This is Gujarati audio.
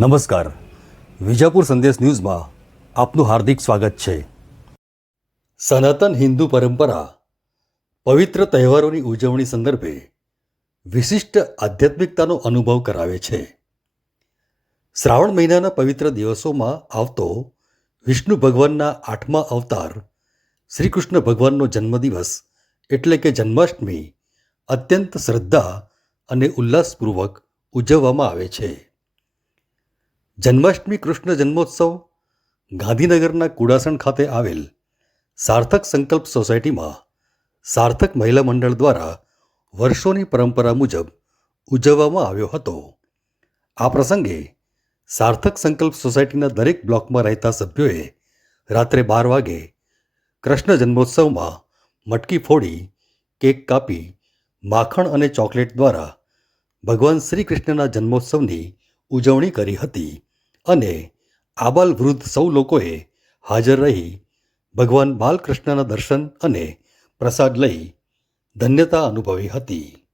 નમસ્કાર. વિજાપુર સંદેશ ન્યૂઝમાં આપનું હાર્દિક સ્વાગત છે. સનાતન હિન્દુ પરંપરા, પવિત્ર તહેવારોની ઉજવણી સંદર્ભે વિશિષ્ટ આધ્યાત્મિકતાનો અનુભવ કરાવે છે. શ્રાવણ મહિનાના પવિત્ર દિવસોમાં આવતો વિષ્ણુ ભગવાનના આઠમા અવતાર શ્રી કૃષ્ણ ભગવાનનો જન્મદિવસ એટલે કે જન્માષ્ટમી, અત્યંત શ્રદ્ધા અને ઉલ્લાસપૂર્વક ઉજવવામાં આવે છે. જન્માષ્ટમી કૃષ્ણ જન્મોત્સવ ગાંધીનગરના કુડાસણ ખાતે આવેલ સાર્થક સંકલ્પ સોસાયટીમાં સાર્થક મહિલા મંડળ દ્વારા વર્ષોની પરંપરા મુજબ ઉજવવામાં આવ્યો હતો. આ પ્રસંગે સાર્થક સંકલ્પ સોસાયટીના દરેક બ્લોકમાં રહેતા સભ્યોએ રાત્રે બાર વાગે કૃષ્ણ જન્મોત્સવમાં મટકી ફોડી, કેક કાપી, માખણ અને ચોકલેટ દ્વારા ભગવાન શ્રી કૃષ્ણના જન્મોત્સવની ઉજવણી કરી હતી. અને આબાલ વૃદ્ધ સૌ લોકોએ હાજર રહી ભગવાન બાલકૃષ્ણના દર્શન અને પ્રસાદ લઈ ધન્યતા અનુભવી હતી.